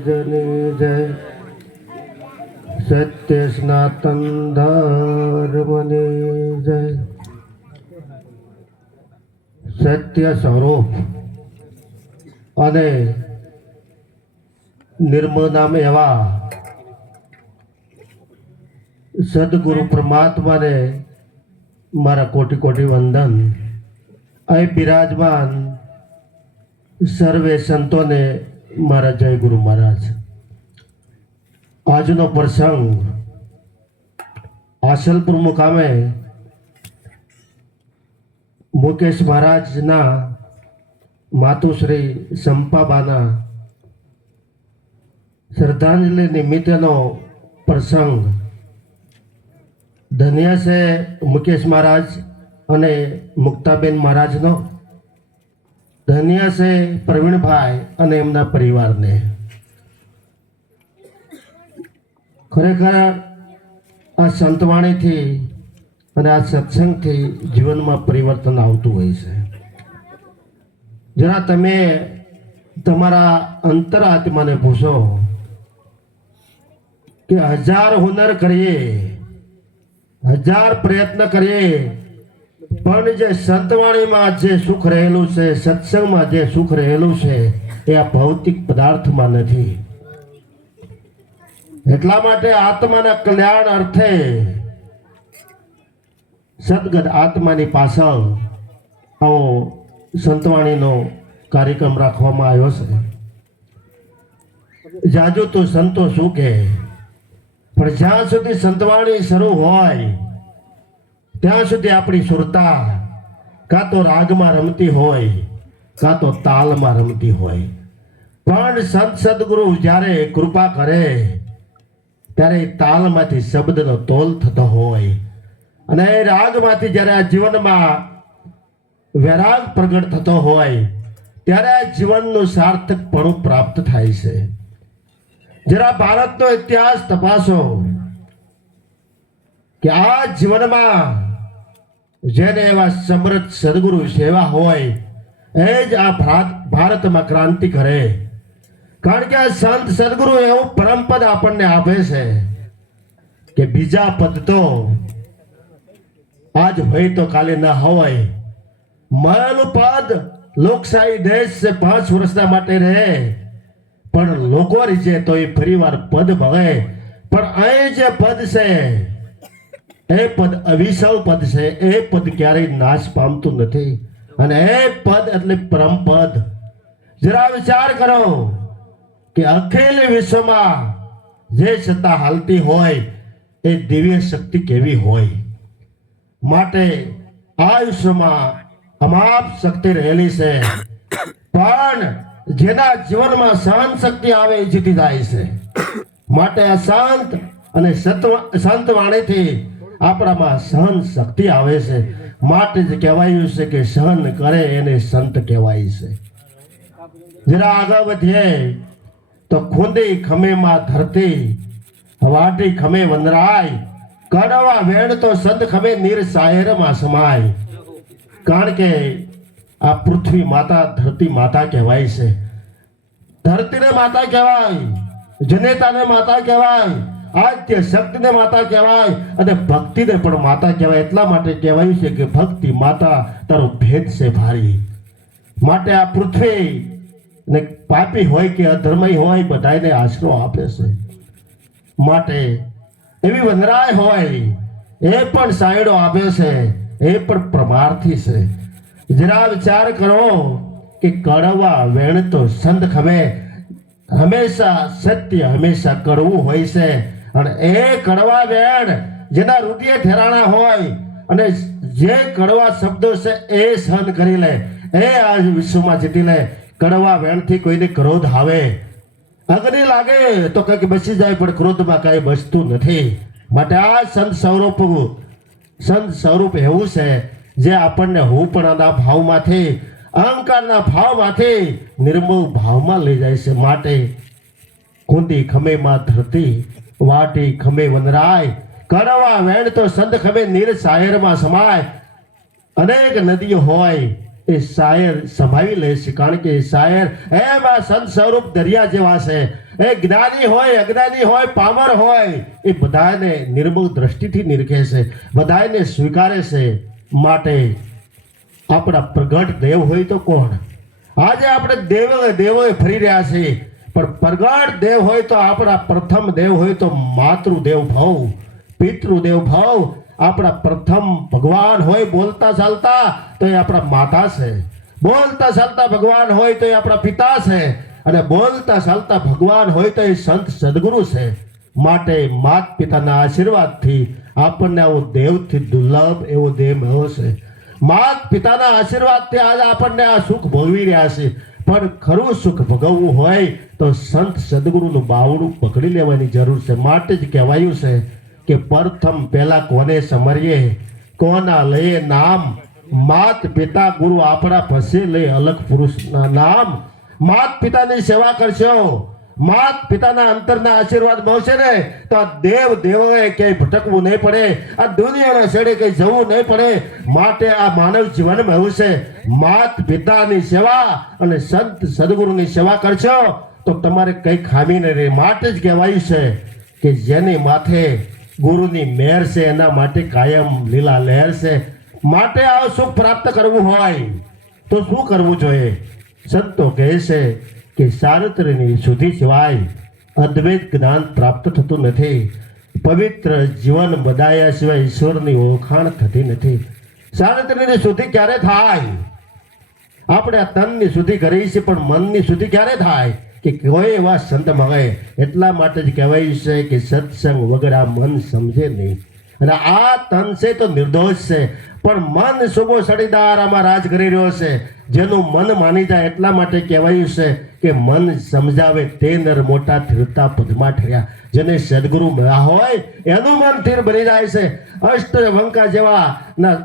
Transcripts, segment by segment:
महाराजनी जय। सत्य सनातन धर्मनी जय। सत्य स्वरूप અને નિર્મળનામ એવા સદગુરુ પરમાત્માને મારા કોટી કોટી વંદન। અહીં બિરાજમાન સર્વે સંતોને મારા જય ગુરુ મહારાજ। આજનો પ્રસંગ આસલપુર મુકામે મુકેશ મહારાજના માતુશ્રી સંપાબાના શ્રદ્ધાંજલિ નિમિત્તનો પ્રસંગ। ધન્ય છે મુકેશ મહારાજ અને મુક્તાબેન મહારાજનો, ધન્ય છે પ્રવીણભાઈ અને એમના પરિવારને। ખરેખર આ સંતવાણીથી અને આ સત્સંગથી જીવનમાં પરિવર્તન આવતું હોય છે। જરા તમે તમારા અંતરાત્માને પૂછો કે 1000 હુનર કરીએ, 1000 પ્રયત્ન કરીએ, પણ જે સંતવાણીમાં જે સુખ રહેલું છે, સત્સંગમાં જે સુખ રહેલું છે એ આ ભૌતિક પદાર્થમાં નથી। એટલા માટે આત્માના કલ્યાણ અર્થે સદગત આત્માની પાછળ આવો સંતવાણીનો કાર્યક્રમ રાખવામાં આવ્યો છે। જાજુ તો સંતો શું કહે, પણ જ્યાં સુધી સંતવાણી શરૂ હોય ત્યાં સુધી આપણી સુરતા કાં તો રાગમાં રમતી હોય, કાં તો તાલમાં રમતી હોય। પણ સંત સદગુરુ જ્યારે કૃપા કરે ત્યારે તાલમાંથી શબ્દનો તોલ થતો હોય અને રાગમાંથી જ્યારે આ જીવનમાં વૈરાગ પ્રગટ થતો હોય ત્યારે આ જીવનનું સાર્થકપણું પ્રાપ્ત થાય છે। જરા ભારતનો ઇતિહાસ તપાસો કે આ જીવનમાં જેને એવા સમૃદ્ધ સદગુરુ સેવા હોય એ જ આ ભારતમાં ક્રાંતિ કરે। કારણ કે આ સંત સદગુરુ એવું પરમપદ આપણને આપે છે કે બીજા પદ તો આજ હોય તો કાલે ન હોય। મળેલું પદ લોકશાહી દેશ છે 5 વર્ષના માટે રહે, પણ લોકો રીચે તો એ ફરીવાર પદ ભવે। પણ અહીં જે પદ છે એ પદ અવિસવ પદ છે, એ પદ ક્યારેય નાશ પામતું નથી અને એ પદ એટલે પરમ પદ। જરા વિચાર કરો કે અખિલ વિશ્વમાં જે સત્તા હાલતી હોય એ દિવ્ય શક્તિ કેવી હોય। માટે આ વિશ્વમાં અમાપ શક્તિ રહેલી છે, પણ જેના જીવનમાં સહન શક્તિ આવે એ જીતી જાય છે। માટે આ શાંત અને સંત વાણીથી આપણામાં સહન શક્તિ આવે છે। માટે જ કહેવાયું છે કે સહન કરે એને સંત કહેવાય છે। જરા આગળ વધીએ તો ખૂંદી ખમેમાં ધરતી, વાટી ખમે વંદરાય, કડવા વેણ તો સંત ખમે નીર સાયરમાં સમાય। કારણ કે આ પૃથ્વી માતા ધરતી માતા કહેવાય છે। ધરતીને માતા કહેવાય, જનેતાને માતા કહેવાય, આદ્ય શક્તિને માતા કહેવાય અને ભક્તિને પણ માતા કહેવાય। એટલા માટે કહેવાયું છે કે ભક્તિ માતા તારો ભેદ છે ભારી। માટે આ પૃથ્વી ને પાપી હોય કે અધર્મી હોય બધાને આશરો આપે છે। માટે એવી વંદરાય હોય એ પણ સાયડો આપે છે, એ પણ પ્રમાણથી છે। જરા વિચાર કરો કે કડવા વેણ તો સંત ખમે, હંમેશા સત્ય હંમેશા કડવું હોય છે અને એ કડવા વેણ જેના હૃદય ઠેરાણા હોય અને જે કડવા શબ્દો છે એ સહન કરી લે, એ આ વિશ્વમાં જીતી લે। કડવા વેણથી કોઈને ક્રોધ આવે, અગ્નિ લાગે તો કંઈક બચી જાય, પણ ક્રોધમાં કાંઈ બચતું નથી। માટે આ સંત સ્વરૂપ એવું છે જે આપણને હુંપણાના ભાવમાંથી, અહંકારના ભાવમાંથી નિર્મળ ભાવમાં લઈ જાય છે। માટે ખૂંદી ખમેમાં ધરતી, વાટી ખમે વંદરાય, કડવા વેણ તો સંત ખમે નીર સાયરમાં સમાય। અનેક નદીઓ હોય એ શાયર સમાવી લે છે. કારણ કે એ શાયર એમાં સંત સ્વરૂપ દરિયા જેવા છે. એ જ્ઞાની હોય, અજ્ઞાની હોય, પામર હોય, એ બધાને નિર્મળ દ્રષ્ટિથી નિરખે છે, બધાને સ્વીકારે છે. માટે આપણા પ્રગટ દેવ હોય તો કોણ? આજે આપણે દેવો ફરી રહ્યા છીએ, પણ પ્રગટ દેવ હોય તો આપણા પ્રથમ દેવ હોય તો માતૃદેવ ભવ, પિતૃદેવ ભવ. આપણા પ્રથમ ભગવાન હોય બોલતા ચાલતા તો એ આપણા માતા છે, બોલતા ચાલતા ભગવાન હોય તો એ આપણા પિતા છે, અને બોલતા ચાલતા ભગવાન હોય તો એ સંત સદગુરુ છે. માટે માત પિતાના આશીર્વાદથી આપણને આવો દેવથી દુર્લભ એવો દેહ મળ્યો છે. માત પિતાના આશીર્વાદથી આજે આપણને આ સુખ ભોગવી રહ્યા છે. પણ ખરું સુખ ભોગવવું હોય તો સંત સદગુરુનું બાવડું પકડી લેવાની જરૂર છે. માટે જ કહેવાયું છે કે પ્રથમ પહેલા કોને સમરીએ, કોના લઈએ નામ? માત પિતા ગુરુ આપણા પછી લઈ અલગ પુરુષના નામ. માત પિતાની સેવા કરશો, માત પિતાના અંતરના આશીર્વાદ મળશે ને તો આ દેવોએ ક્યાંય ભટકવું નહીં પડે, આ દુનિયાના છેડે કંઈ જવું નહીં પડે. માટે આ માનવ જીવન મેળવું છે. માત પિતાની સેવા અને સંત સદગુરુની સેવા કરશો તો તમારે કંઈ ખામી નહીં રહે. માટે જ કહેવાયું છે કે જેની માથે ગુરુની મહેર છે એના માટે કાયમ લીલા લહેર છે. માટે આ સુખ પ્રાપ્ત કરવું હોય તો શું કરવું જોઈએ? સંતો કહે છે કે ચારિત્ર્યની શુદ્ધિ સિવાય અદ્વૈત જ્ઞાન પ્રાપ્ત થતું નથી. પવિત્ર જીવન બધાયા સિવાય ઈશ્વરની ઓળખાણ થતી નથી. ચારિત્ર્યની શુદ્ધિ ક્યારે થાય? આપણે આ તનની શુદ્ધિ કરીએ છીએ, પણ મનની શુદ્ધિ ક્યારે થાય? કે કોઈ એવા સંત મળે. એટલા માટે જ કહેવાય છે કે સત્સંગ વગર આ મન સમજે નહીં. અને આ તન છે તો નિર્દોષ છે, પણ મન શુભો સડીદાર આમાં રાજ કરી રહ્યો છે. જેનું મન માની જાય એટલા માટે કહેવાયું છે કે મન સમજાવે તે નર મોટા થીરતા પદમાં ઠર્યા. જેને સદગુરુ મળ્યા હોય એનું મન થીર બની જાય છે. અષ્ટવંકા જેવા ના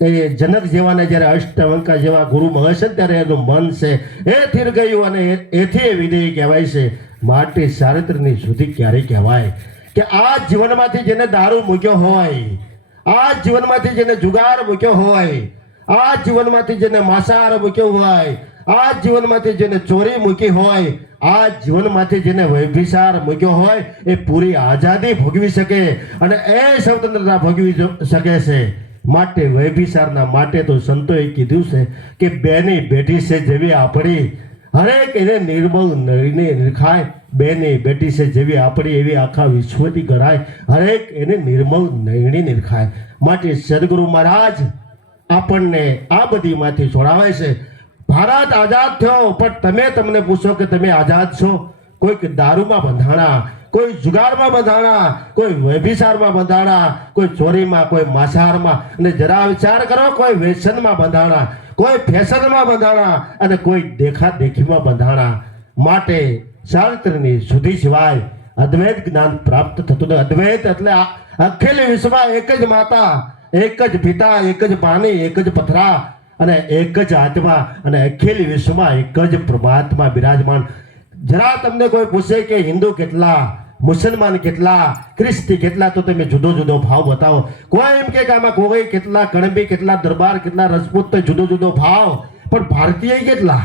એ જનક જેવાને જ્યારે અષ્ટવંકા જેવા ગુરુ મળે છે ત્યારે એનું મન છે એ થીર ગયું અને એથી વિધેય કહેવાય છે. માટે ચારિત્ર્યની શુદ્ધિ ક્યારે કહેવાય? કે આ જીવનમાંથી જેને દારૂ મૂક્યો હોય, આ જીવનમાંથી જેને જુગાર મૂક્યો હોય, આ જીવનમાંથી જેને માંસાહાર મૂક્યો હોય, આ જીવનમાંથી જેને ચોરી મૂકી હોય, આ જીવનમાંથી જેને વ્યભિચાર મૂક્યો હોય એ પૂરી આઝાદી ભોગવી શકે અને એ સ્વતંત્રતા ભોગવી શકે છે. માટે વ્યભિચારના માટે તો સંતોએ કીધું છે કે બેની બેટી છે જેવી આપણી, હરેક એને નિર્મળ નળીને નિરખાય. બેની બેટી છે જેવી આપણી એવી આખા વિશ્વથી ગણાય, હરેક એને નિર્મળ નયણી નિરખાય. માટે સદગુરુ મહારાજ આપણને આ બધીમાંથી છોડાવે છે. ભારત આઝાદ થયો, પણ તમને પૂછો કે તમે આઝાદ છો? કોઈક દારૂમાં બંધાણા, કોઈ જુગારમાં બંધાણા, કોઈ વ્યભિચારમાં બંધાણા, કોઈ ચોરીમાં, કોઈ માંસાહારમાં, અને જરા વિચાર કરો કોઈ વ્યસનમાં બંધાણા, કોઈ ફેશનમાં બંધાણા અને કોઈ દેખાદેખીમાં બંધાણા. માટે ચારિત્ર્યની શુદ્ધિ સિવાય અદ્વૈત જ્ઞાન પ્રાપ્ત થતું નથી. અદ્વૈત એટલે અખિલ વિશ્વમાં એક જ માતા, એક જ પિતા, એક જ પાણી, એક જ પથરા અને એક જ આત્મા, અને અખિલ વિશ્વમાં એક જ પરમાત્મા બિરાજમાન. જરા તમને કોઈ પૂછે કે હિન્દુ કેટલા, મુસલમાન કેટલા, ખ્રિસ્તી કેટલા, તો તમે જુદો જુદો ભાવ બતાવો. કોઈ એમ કે આમાં કોઈ કેટલા, કણબી કેટલા, દરબાર કેટલા, રજપૂત, તો જુદો જુદો ભાવ. પણ ભારતીય કેટલા,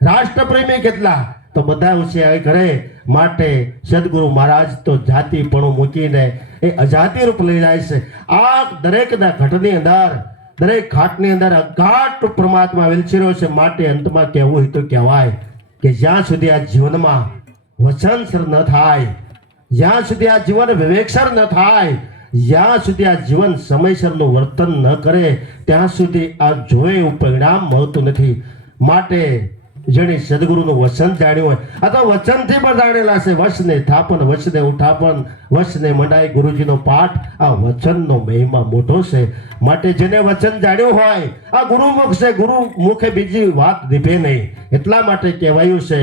રાષ્ટ્રપ્રેમી કેટલા, તો બધા ઉછેર કરે. માટે સદગુરુ મહારાજ તો જાતિપણું મૂકીને એ અજાતિ રૂપ લઈ જાય છે. આ દરેકના ઘટની અંદર, દરેક ઘાટની અંદર અઘાટ પરમાત્મા વિલસી રહ્યો છે. માટે અંતમાં કહેવું હોય તો કહેવાય કે જ્યાં સુધી આ જીવનમાં વચનસર ન થાય, જ્યાં સુધી આ જીવન વિવેકસર ન થાય, જ્યાં સુધી આ જીવન સમયસરનું વર્તન ન કરે ત્યાં સુધી આ જોયે એવું પરિણામ મળતું નથી. માટે જેણે સદગુરુનું વચન જાણ્યું હોય, આ તો વચનથી પણ જાણેલા છે. વચને થાપન, વચને ઉઠાપન, વચને મંડાઈ, ગુરુજીનો પાઠ. આ વચનનો મહિમા મોટો છે. માટે જેને વચન જાણ્યું હોય આ ગુરુમુખ છે, ગુરુ મુખે બીજી વાત દીપે નહીં. એટલા માટે કહેવાયું છે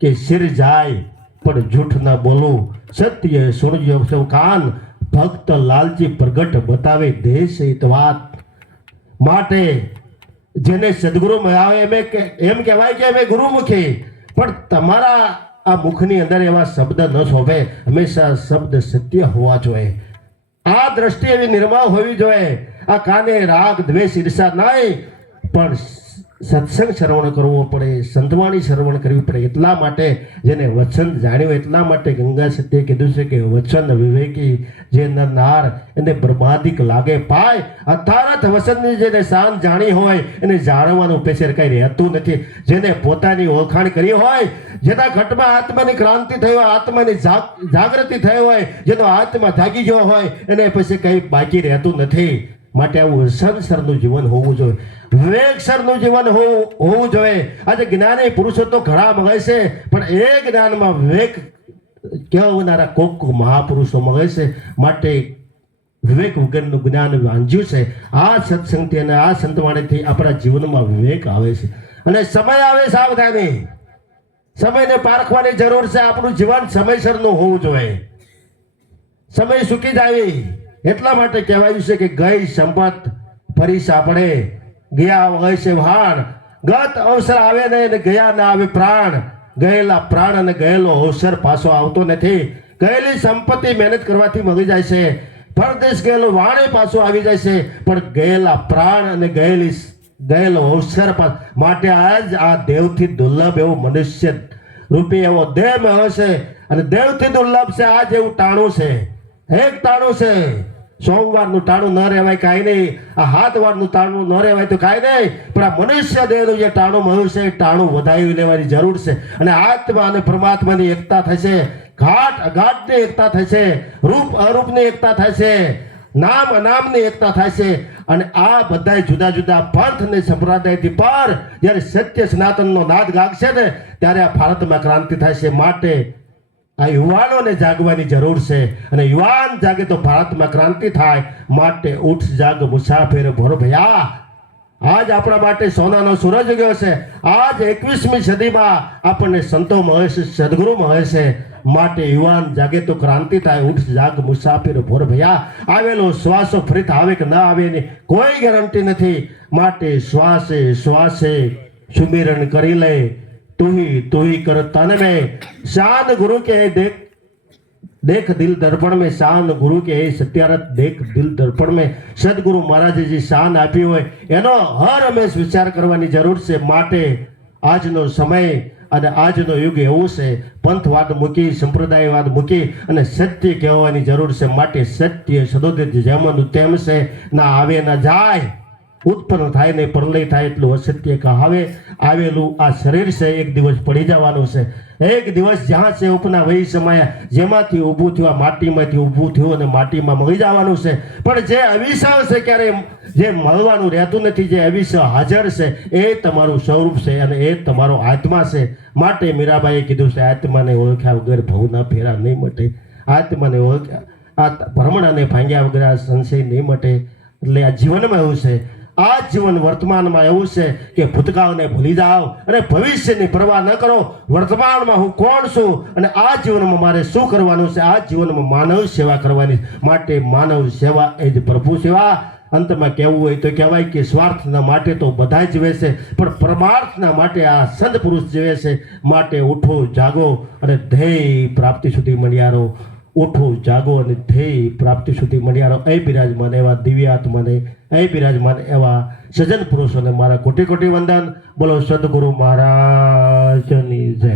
કે શિર જાય પણ જૂઠ ન બોલું, સત્ય સુણજો સૌ કાન, ભક્ત લાલજી પ્રગટ બતાવે દેશ હિત વાત. માટે જેને સદગુરુ મળ્યા એમ કહેવાય કે અમે ગુરુમુખી, પણ તમારા આ મુખની અંદર એવા શબ્દ ન શોભે. હંમેશા શબ્દ સત્ય હોવા જોઈએ. આ દ્રષ્ટિ એવી નિર્મળ હોવી જોઈએ. આ કાને રાગ દ્વેષ ઈર્ષા નહીં, પણ સત્સંગ શ્રવણ કરવો પડે, સંતવાણી શ્રવણ કરવી પડે. એટલા માટે જેને વચન જાણ્યું એટલા માટે ગંગા સત્યે કીધું છે કે વચન વિવેકી જે નાર એને બ્રહ્માદિક લાગે પાય. અતારત વચનની જેને શાન જાણી હોય એને જાણવાનું પેશર કઈ રહેતું નથી. જેને પોતાની ઓળખાણ કરી હોય, જેના ઘટમાં આત્માની ક્રાંતિ થઈ હોય, આત્માની જાગૃતિ થઈ હોય, જેનો આત્મા જાગી ગયો હોય એને પછી કઈ બાકી રહેતું નથી. માટે આવું સંસારનું જીવન હોવું જોઈએ, વિવેકસરનું જીવન હોવું જોઈએ. આજે જ્ઞાની પુરુષો તો ઘણા મળે છે, પણ એ જ્ઞાનમાં વિવેક કહેવાના કોક મહાપુરુષો મળે છે. માટે વિવેક વગરનું જ્ઞાન વાંચ્યું છે. આ સત્સંગથી અને આ સંતવાણીથી આપણા જીવનમાં વિવેક આવે છે. અને સમય આવે સાવધાની, સમયને પારખવાની જરૂર છે. આપણું જીવન સમયસરનું હોવું જોઈએ. સમય ચૂકી જાય એટલા માટે કહેવાયું છે કે ગઈ સંપત ફરી સાંભળે, ગયા વગર છે વહાણ. ગત અવસર આવે ને ગયા ના આવે પ્રાણ. ગયેલા પ્રાણ અને ગયેલો અવસર પાછો આવતો નથી. ગયેલી સંપત્તિ મહેનત કરવાથી મળી જાય છે, પરદેશ ગયેલો વાણે પાછો આવી જાય છે, પણ ગયેલા પ્રાણ અને ગયેલો અવસર માટે આજ આ દેવથી દુર્લભ એવો મનુષ્ય રૂપી એવો દેહ હશે. અને દેવથી દુર્લભ છે આ જેવું ટાણું છે, એક ટાણું છે. સોમવારનું ટાણું ન રહેવાય કાંઈ નહીં, આ હાથવારનું ટાણું ન રહેવાય તો કાંઈ નહીં, પણ આ મનુષ્ય દેહનું જે ટાણું મળ્યું છે એ ટાણું વધાવી લેવાની જરૂર છે. અને આત્મા અને પરમાત્માની એકતા થશે, ઘાટ અઘાટની એકતા થશે, રૂપ અરૂપની એકતા થશે, નામ અનામની એકતા થશે. અને આ બધા જુદા જુદા પંથ અને સંપ્રદાયથી પર જ્યારે સત્ય સનાતનનો નાદ ગાગશે ને ત્યારે આ ભારતમાં ક્રાંતિ થશે. માટે આ યુવાનોને જાગવાની જરૂર છે, અને યુવાન જાગે તો ભારતમાં ક્રાંતિ થાય. માટે ઉઠ જાગ મુસાફિર ભોર ભયા. આજ આપણા માટે સોનાનો સૂરજ ઉગ્યો છે. આજ 21મી સદીમાં આપણને સંતો મળે છે, સદગુરુ મળે છે. માટે યુવાન જાગે તો ક્રાંતિ થાય. ઉઠ જાગ મુસાફિર ભોર ભયા. આવેલો શ્વાસો ફરીથી આવે કે ના આવે એની કોઈ ગેરંટી નથી. માટે શ્વાસે શ્વાસે સુમિરન કરી લે, तू ही कर तन में शान गुरु के देख दिल दर्पण में. शान गुरु के सत्यारथ देख दिल दर्पण में. सदगुरु महाराजे જે શાન આપી હોય એનો હર હંમેશ વિચાર કરવાની જરૂર છે. માટે આજનો સમય અને આજનો યુગ એવું છે, પંથવાદ મૂકી, સંપ્રદાયવાદ મૂકી અને સત્ય કહેવાની જરૂર છે. માટે સત્ય સદોદિત જેમનું તેમ છે, ના આવે ના જાય, ઉત્પન્ન થાય ને પ્રલય થાય એટલું અસત્ય કહાવે. આવેલું આ શરીર છે એક દિવસ પડી જવાનું છે. એક દિવસ જ્યાં છે ઉપના વહી સમય જેમાંથી ઊભું થયું, માટીમાંથી ઊભું થયું અને માટીમાં મળી જવાનું છે. પણ જે અવિષય છે ક્યારે જે મળવાનું રહેતું નથી, જે અવિષય હાજર છે એ તમારું સ્વરૂપ છે અને એ તમારો આત્મા છે. માટે મીરાબાઈએ કીધું છે આત્માને ઓળખ્યા વગર ભવના ફેરા નહીં મટે. આત્માને ઓળખ્યા, આ ભ્રમણાને ભાંગ્યા વગર આ સંશય નહીં મટે. એટલે આ જીવનમાં એવું છે, આ જીવન વર્તમાનમાં એવું છે કે ભૂતકાળને ભૂલી જાઓ અને ભવિષ્યની પરવા ન કરો. વર્તમાનમાં હું કોણ છું અને આ જીવનમાં મારે શું કરવાનું છે. આ જીવનમાં માનવ સેવા કરવાની. માટે માનવ સેવા એ જ પ્રભુ સેવા. અંતમાં કહેવું હોય તો કહેવાય કે સ્વાર્થના માટે તો બધા જીવે છે, પણ પરમાર્થના માટે આ સંત પુરુષ જીવે છે. માટે ઉઠો જાગો અને ધ્યેય પ્રાપ્તિ સુધી મળ્યારો. ઉઠો જાગો અને ધ્યેય પ્રાપ્તિ સુધી મળ્યારો. એ બિરાજમાન એવા દિવ્યાત્માને, એ બિરાજમાન એવા સજ્જન પુરુષોને મારા કોટી કોટી વંદન. બોલો સદગુરુ મહારાજની જય.